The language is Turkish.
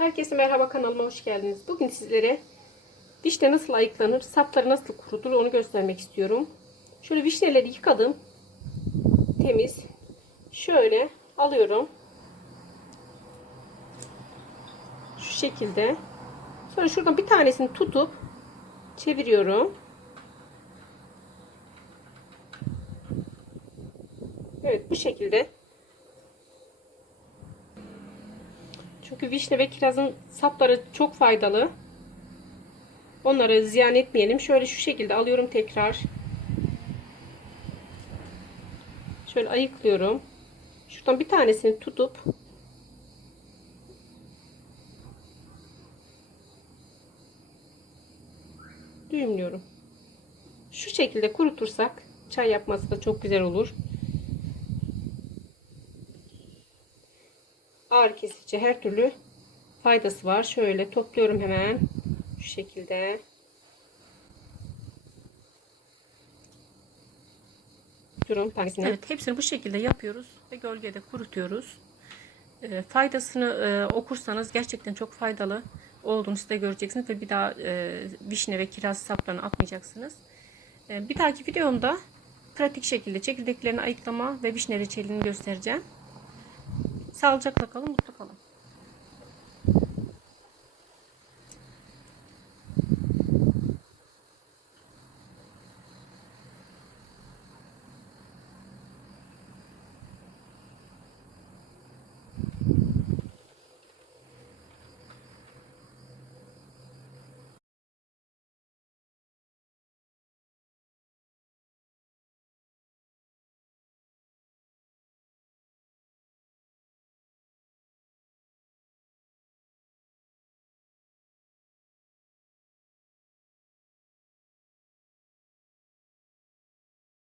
Herkese merhaba kanalıma hoş geldiniz. Bugün sizlere vişne nasıl ayıklanır, sapları nasıl kurutulur onu göstermek istiyorum. Şöyle vişneleri yıkadım. Temiz. Şöyle alıyorum. Şu şekilde. Sonra şuradan bir tanesini tutup çeviriyorum. Evet bu şekilde. Çünkü vişne ve kirazın sapları çok faydalı. Onları ziyan etmeyelim. Şöyle şu şekilde alıyorum tekrar. Şöyle ayıklıyorum. Şuradan bir tanesini tutup düğümlüyorum. Şu şekilde kurutursak çay yapması da çok güzel olur. Ağrı kesici her türlü faydası var. Şöyle topluyorum hemen. Şu şekilde. Durum tanesini. Evet hepsini bu şekilde yapıyoruz ve gölgede kurutuyoruz. E, faydasını e, okursanız gerçekten çok faydalı olduğunu siz de göreceksiniz ve bir daha e, vişne ve kiraz saplarını atmayacaksınız. E, bir dahaki videomda pratik şekilde çekirdeklerini ayıklama ve vişne reçelini göstereceğim. Sağlıcakla kalın, mutlu kalın.